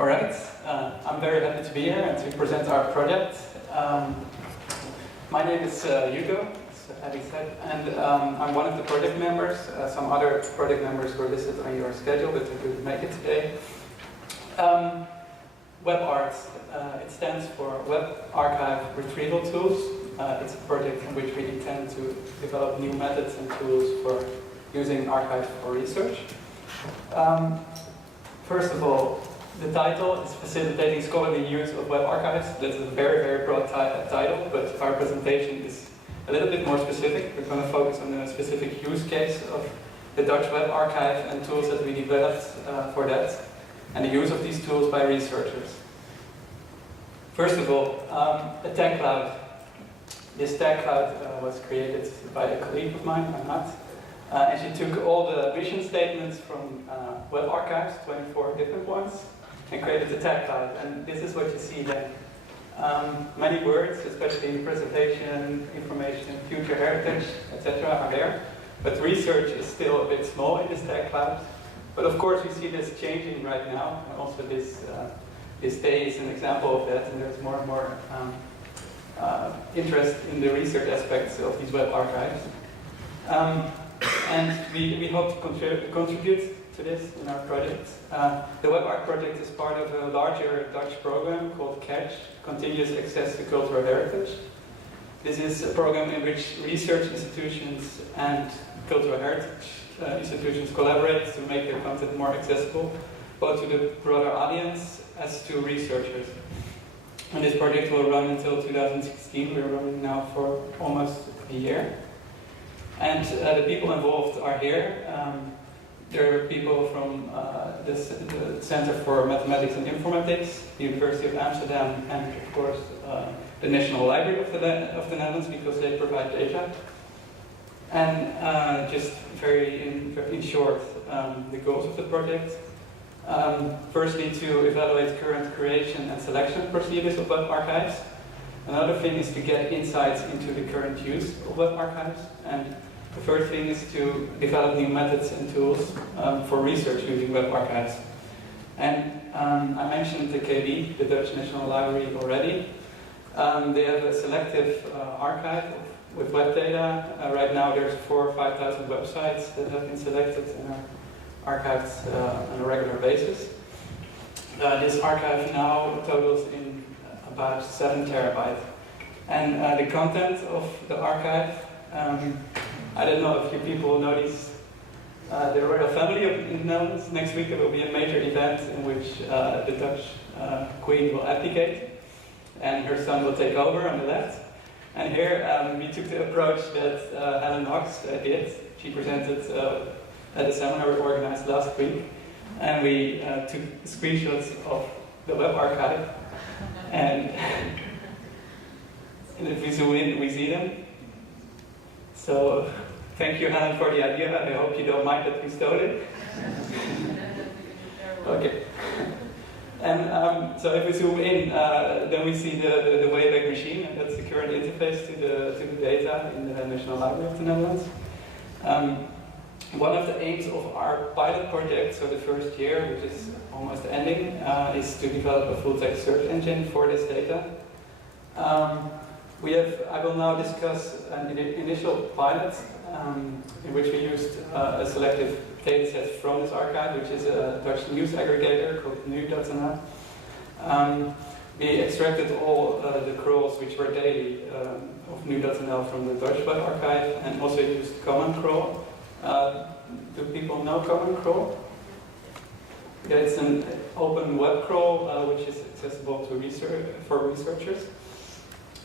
All right, I'm very happy to be here and to present our project. My name is Hugo, as Abby said, and I'm one of the project members. Some other project members were listed on your schedule, but they couldn't make it today. Web Art, it stands for Web Archive Retrieval Tools. It's a project in which we intend to develop new methods and tools for using archives for research. First of all, the title is Facilitating Scholarly Use of Web Archives. That's a very, very broad title, but our presentation is a little bit more specific. We're going to focus on a specific use case of the Dutch Web Archive and tools that we developed for that, and the use of these tools by researchers. First of all, a tag cloud. This tag cloud was created by a colleague of mine, Anat, and she took all the vision statements from web archives, 24 different ones, and created a tag cloud. And this is what you see then. Many words, especially preservation, information, future heritage, etc. are there, but research is still a bit small in this tag cloud. But of course we see this changing right now, and also this day is an example of that, and there's more and more interest in the research aspects of these web archives. And we hope to contribute to this in our project. The Web Art project is part of a larger Dutch program called CATCH, Continuous Access to Cultural Heritage. This is a program in which research institutions and cultural heritage institutions collaborate to make their content more accessible, both to the broader audience as to researchers. And this project will run until 2016. We're running now for almost a year. And the people involved are here. There are people from the Center for Mathematics and Informatics, the University of Amsterdam, and of course the National Library of the Netherlands, because they provide data. And just very in short, the goals of the project. Firstly, to evaluate current creation and selection procedures of web archives. Another thing is to get insights into the current use of web archives. And the third thing is to develop new methods and tools for research using web archives. And I mentioned the KB, the Dutch National Library, already. They have a selective archive with web data. Right now there's 4,000 or 5,000 websites that have been selected and are archived on a regular basis. This archive now totals in about 7 terabytes. And the content of the archive, I don't know if you people know the royal family in the Netherlands. Next week there will be a major event in which the Dutch queen will abdicate and her son will take over on the left. And here we took the approach that Helen Knox did. She presented at a seminar we organized last week, and we took screenshots of the web archive, and if we zoom in, we see them. So, thank you, Helen, for the idea. I hope you don't mind that we stole it. Okay. And so if we zoom in, then we see the Wayback Machine, and that's the current interface to the data in the National Library of the Netherlands. One of the aims of our pilot project, so the first year, which is almost ending, is to develop a full-text search engine for this data. I will now discuss an initial pilot in which we used a selective dataset from this archive, which is a Dutch news aggregator called nu.nl. We extracted all the crawls which were daily of nu.nl from the Dutch web archive, and also used Common Crawl. Do people know Common Crawl? Yeah, it's an open web crawl which is accessible to for researchers.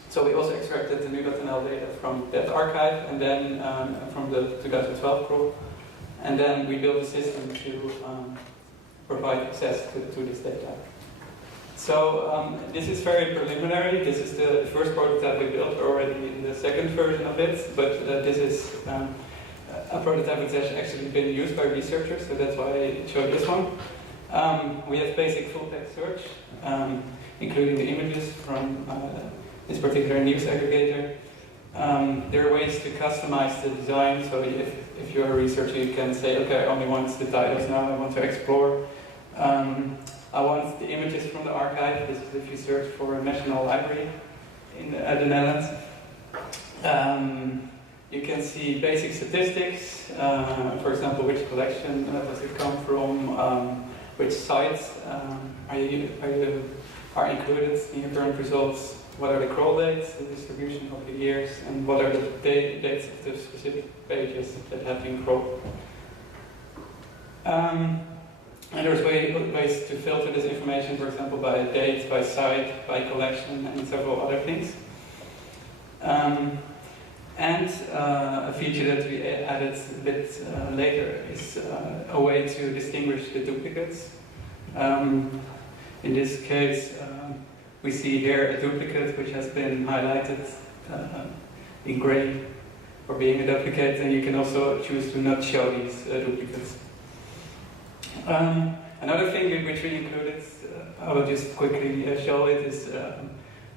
So we also extracted the nu.nl data from that archive, and then from the 2012 crawl, and then we built a system to provide access to this data. So this is very preliminary. This is the first prototype we built. We're already in the second version of it, but this is a prototype which has actually been used by researchers, so that's why I showed this one. We have basic full-text search, including the images from this particular news aggregator. There are ways to customize the design, so if you're a researcher, you can say, okay, I only want the titles now, I want to explore. I want the images archive. This is if you search for a national library in the Netherlands. You can see basic statistics, for example, which collection does it come from, which sites are included in your current results, what are the crawl dates, the distribution of the years, and what are the dates of the specific pages that have been crawled. And there's ways to filter this information, for example, by date, by site, by collection, and several other things. And a feature that we added a bit later is a way to distinguish the duplicates. In this case, we see here a duplicate which has been highlighted in gray for being a duplicate, and you can also choose to not show these duplicates. Another thing which we included, I will just quickly show it, is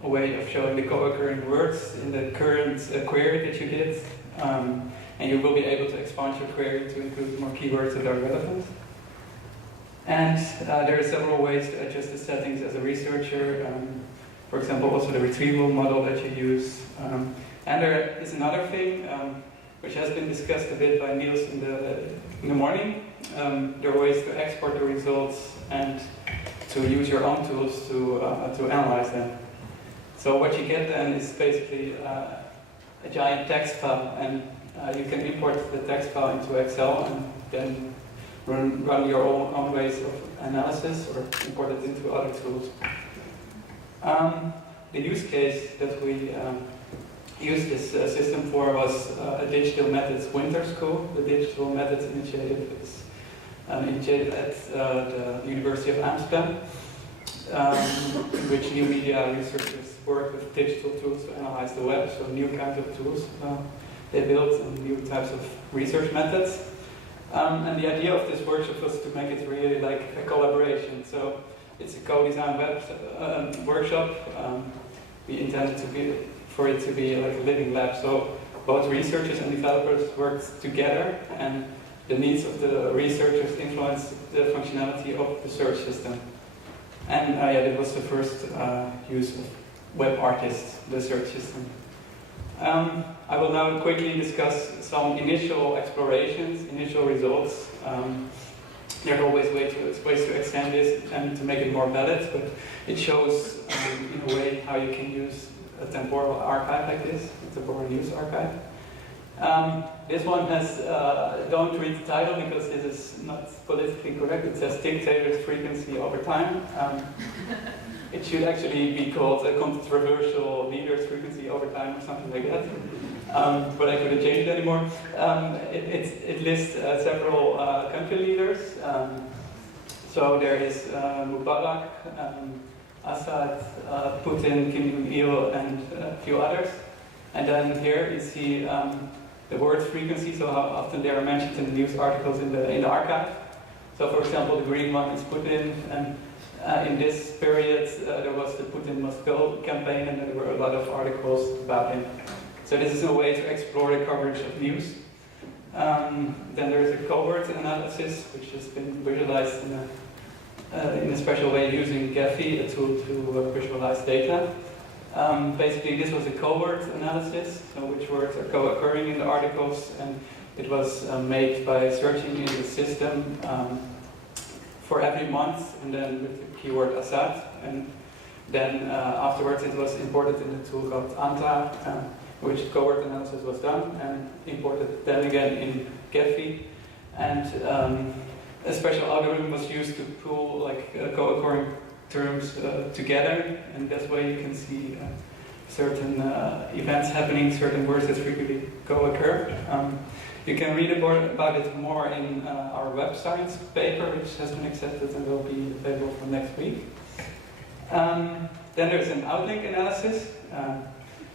a way of showing the co-occurring words in the current query that you did, and you will be able to expand your query to include more keywords that are relevant. And there are several ways to adjust the settings as a researcher, for example also the retrieval model that you use. And there is another thing which has been discussed a bit by Niels in the morning. There are ways to export the results and to use your own tools to analyze them. So what you get then is basically a giant text file, and you can import the text file into Excel and then run your own ways of analysis or import it into other tools. The use case that we used this system for was a Digital Methods Winter School. The Digital Methods Initiative is initiated at the University of Amsterdam, in which new media researchers work with digital tools to analyze the web, so new kinds of tools they built and new types of research methods. And the idea of this workshop was to make it really like a collaboration. So it's a co-design web workshop. We intended for it to be like a living lab. So both researchers and developers worked together, and the needs of the researchers influenced the functionality of the search system. And yeah, that was the first use of WebArtist, the search system. I will now quickly discuss some initial explorations, initial results. There are always ways to extend this and to make it more valid, but it shows in a way how you can use a temporal archive like this, a temporal news archive. This one has, don't read the title because this is not politically correct. It says dictator's frequency over time. It should actually be called a controversial leader's frequency over time or something like that. But I couldn't change it anymore. It lists several country leaders. So there is Mubarak, Assad, Putin, Kim Jong-il, and a few others. And then here you see the word frequency, so how often they are mentioned in the news articles in the archive. So for example, the green one is Putin, and in this period there was the Putin Must Go campaign, and there were a lot of articles about him. So this is a way to explore the coverage of news. Then there is a cohort analysis, which has been visualized in a special way using Gephi, a tool to visualize data. Basically, this was a cohort analysis, so which words are co-occurring in the articles, and it was made by searching in the system for every month, and then with the keyword Assad, and then afterwards it was imported in a tool called Anta, which cohort analysis was done, and imported then again in Gephi, and a special algorithm was used to pull like co-occurring terms together, and that's why you can see certain events happening, certain words that frequently co-occur. You can read about it more in our web science paper, which has been accepted and will be available for next week. Then there's an outlink analysis.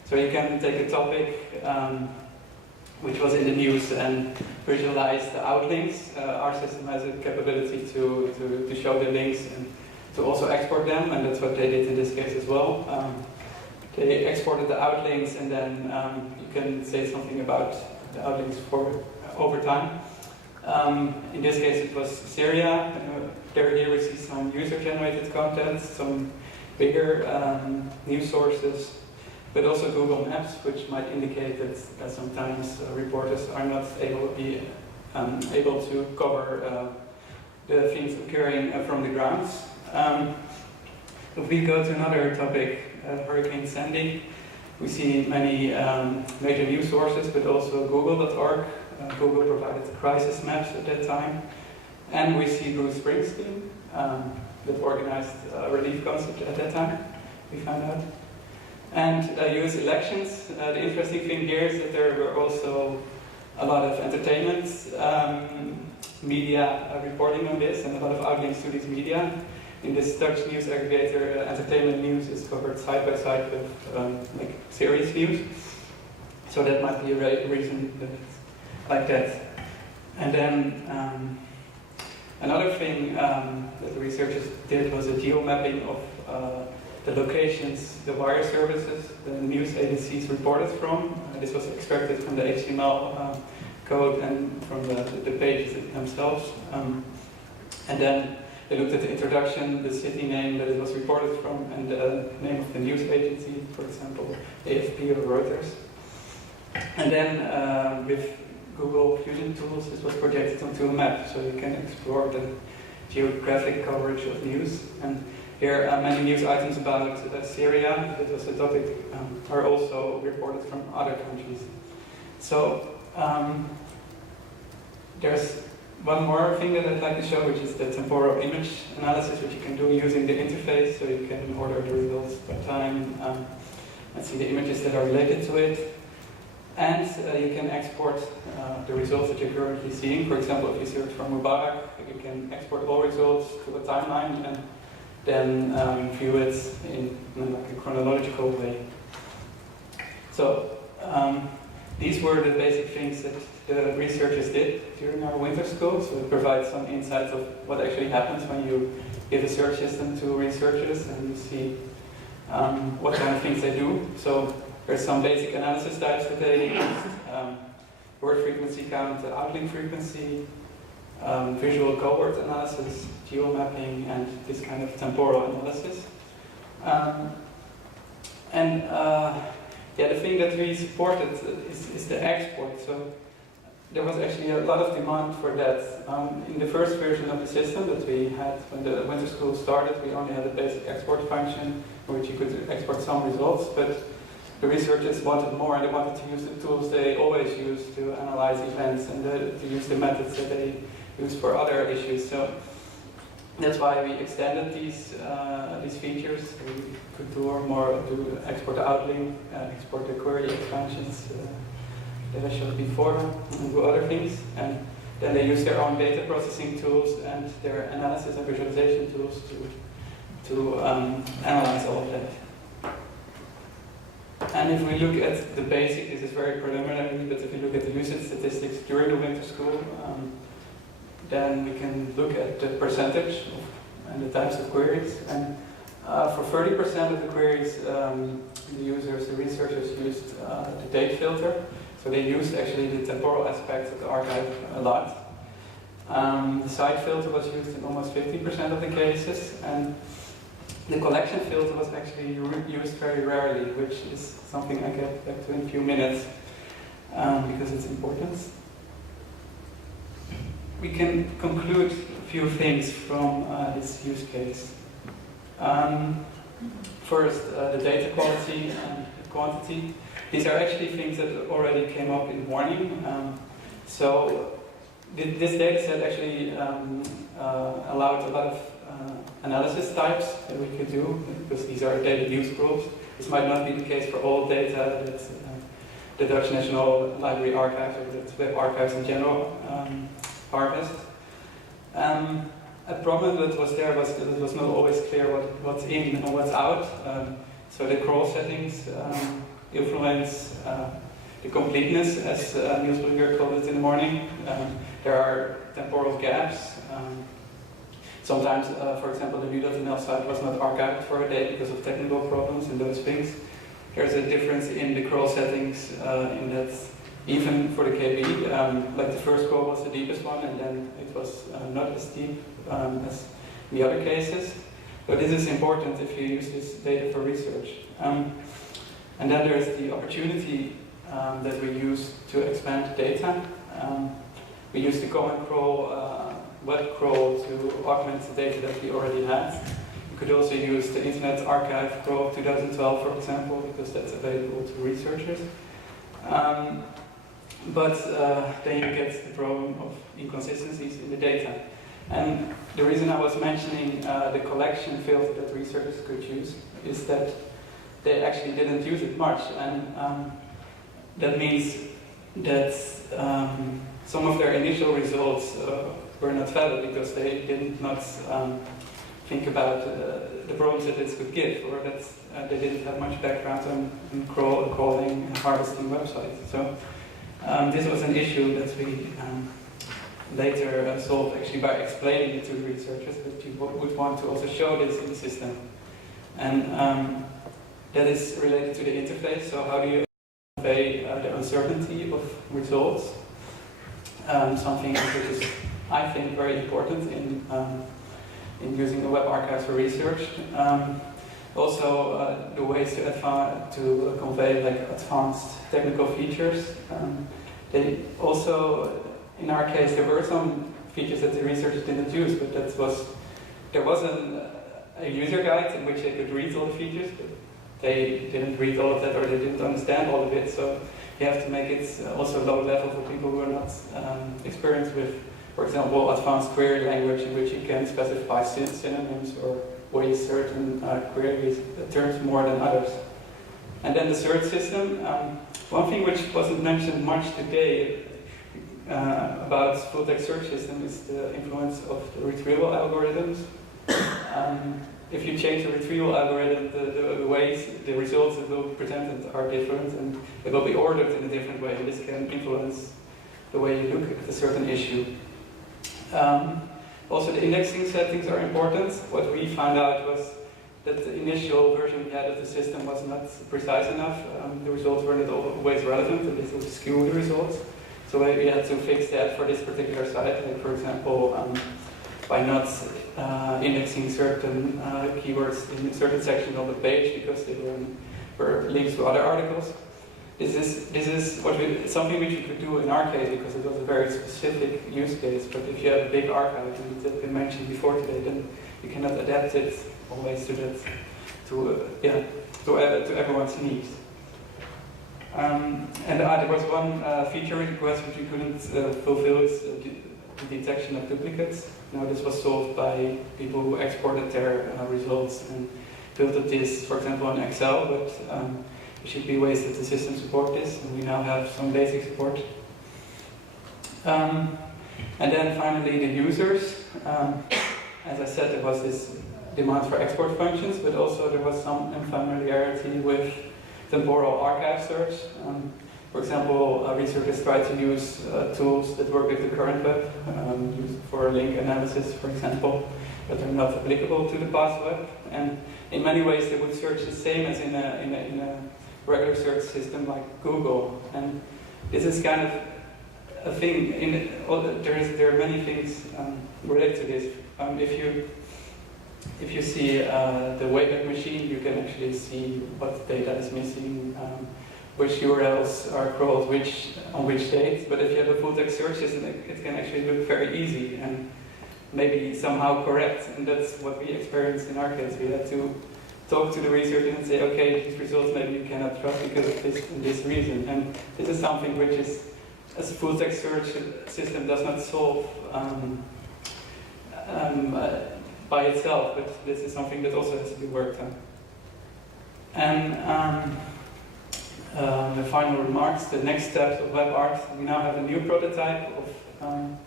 So you can take a topic which was in the news and visualize the outlinks. Our system has a capability to show the links and to also export them, and that's what they did in this case as well. They exported the outlinks, and then you can say something about the outlinks over time. In this case it was Syria. Here we see some user-generated content, some bigger news sources, but also Google Maps, which might indicate that sometimes reporters are not able to cover the things occurring from the ground. If we go to another topic, Hurricane Sandy, we see many major news sources, but also Google.org. Google provided crisis maps at that time. And we see Bruce Springsteen, that organized a relief concert at that time, we found out. And US elections. The interesting thing here is that there were also a lot of entertainment media reporting on this, and a lot of outlinks to these media. In this Dutch news aggregator, entertainment news is covered side by side with like serious news. So that might be a reason that it's like that. And then another thing that the researchers did was a geo-mapping of the locations, the wire services, the news agencies reported from. This was extracted from the HTML code and from the pages themselves. And then they looked at the introduction, the city name that it was reported from, and the name of the news agency, for example, AFP or Reuters. And then with Google Fusion Tools, this was projected onto a map, so you can explore the geographic coverage of news. And here many news items about Syria, that was a topic, are also reported from other countries. So there's one more thing that I'd like to show, which is the temporal image analysis, which you can do using the interface, so you can order the results by time and see the images that are related to it. And you can export the results that you're currently seeing. For example, if you search for Mubarak, you can export all results to a timeline and then view it in like a chronological way. So these were the basic things that the researchers did during our winter school. So it provides some insights of what actually happens when you give a search system to researchers and you see what kind of things they do. So there's some basic analysis types that they used. Word frequency count, outlink frequency, visual cohort analysis, geo-mapping, and this kind of temporal analysis. Yeah, the thing that we supported is the export. So there was actually a lot of demand for that. In the first version of the system that we had when the winter school started, we only had a basic export function in which you could export some results, but the researchers wanted more, and they wanted to use the tools they always use to analyze events and to use the methods that they use for other issues. So that's why we extended these features. We could do more, do export the outlink, export the query expansions that I showed before, and do other things. And then they use their own data processing tools and their analysis and visualization tools to analyze all of that. And if we look at the basic, this is very preliminary, but if we look at the usage statistics during the winter school, then we can look at the percentage and the types of queries. And for 30% of the queries, the researchers used the date filter. So they used actually the temporal aspects of the archive a lot. The site filter was used in almost 50% of the cases, and the collection filter was actually used very rarely, which is something I get back to in a few minutes because it's important. We can conclude a few things from this use case. First, the data quality and the quantity. These are actually things that already came up in warning. So this data set actually allowed a lot of analysis types that we could do, because these are data use groups. This might not be the case for all data that the Dutch National Library Archives or the Web Archives in general harvest. A problem that was there was that it was not always clear what's in and what's out. So the crawl settings influence the completeness, as Niels Brugger called it in the morning. There are temporal gaps. Sometimes, for example, the nu.nl site was not archived for a day because of technical problems and those things. There's a difference in the crawl settings in that even for the KB, like the first crawl was the deepest one, and then it was not as deep as in the other cases. So this is important if you use this data for research. And then there's the opportunity that we use to expand data. We use the command crawl, web crawl to augment the data that we already had. You could also use the Internet Archive crawl of 2012, for example, because that's available to researchers. But then you get the problem of inconsistencies in the data. And the reason I was mentioning the collection filter that researchers could use is that they actually didn't use it much. And that means that some of their initial results were not valid because they did not think about the problems that this could give, or that they didn't have much background on crawling and harvesting websites. So this was an issue that we later solved actually by explaining it to the researchers that you would want to also show this in the system. And that is related to the interface. So how do you convey the uncertainty of results? Something which is, I think, very important in using the web archives for research. Also, the ways to convey like advanced technical features. They also, in our case, there were some features that the researchers didn't use, but there was a user guide in which they could read all the features, but they didn't read all of that, or they didn't understand all of it. So you have to make it also low level for people who are not experienced with, for example, advanced query language in which you can specify synonyms or ways certain queries terms more than others. And then the search system. One thing which wasn't mentioned much today about full-text search system is the influence of the retrieval algorithms. If you change the retrieval algorithm, the ways the results that will be presented are different, and they will be ordered in a different way. This can influence the way you look at a certain issue. Also, the indexing settings are important. What we found out was that the initial version we had of the system was not precise enough. The results were not always relevant, and this would skew the results. So we had to fix that for this particular site, like for example, by not indexing certain keywords in a certain section of the page because they were links to other articles. This is something which you could do in our case because it was a very specific use case. But if you have a big archive, and it's been mentioned before today, then you cannot adapt it always to that to everyone's needs. And there was one feature request which we couldn't fulfill, is the detection of duplicates. Now this was solved by people who exported their results and filtered this, for example, in Excel, but there should be ways that the system support this, and we now have some basic support. And then finally the users. As I said, there was this demand for export functions, but also there was some unfamiliarity with temporal archive search. For example, researchers try to use tools that work with the current web, used for link analysis, for example, but they're not applicable to the past web. And in many ways, they would search the same as in a regular search system like Google. And this is kind of a thing. There are many things related to this. If you see the Wayback Machine, you can actually see what data is missing, which URLs are crawled, on which dates. But if you have a full-text search system, it can actually look very easy and maybe somehow correct. And that's what we experienced in our case. We had to talk to the researcher and say, okay, these results maybe you cannot trust because of this and this reason. And this is something which is, as a full-text search system, does not solve by itself, but this is something that also has to be worked on. And the final remarks, the next steps of web art. We now have a new prototype of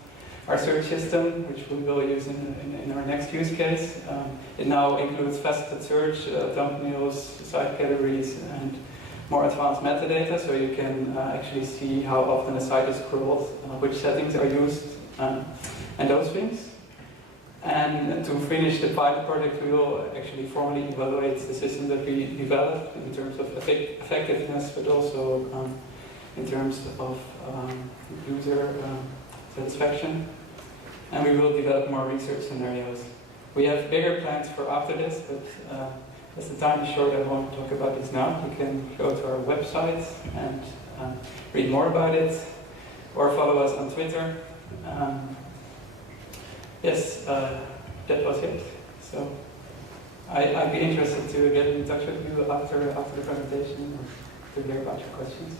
our search system, which we will use in our next use case. It now includes faceted search, thumbnails, site categories, and more advanced metadata, so you can actually see how often a site is crawled, which settings are used, and those things. And to finish the pilot project, we will actually formally evaluate the system that we developed in terms of effectiveness, but also in terms of user satisfaction. And we will develop more research scenarios. We have bigger plans for after this, but as the time is short, I won't talk about this now. You can go to our website and read more about it, or follow us on Twitter. Yes, that was it. So I'd be interested to get in touch with you after the presentation or to hear about your questions.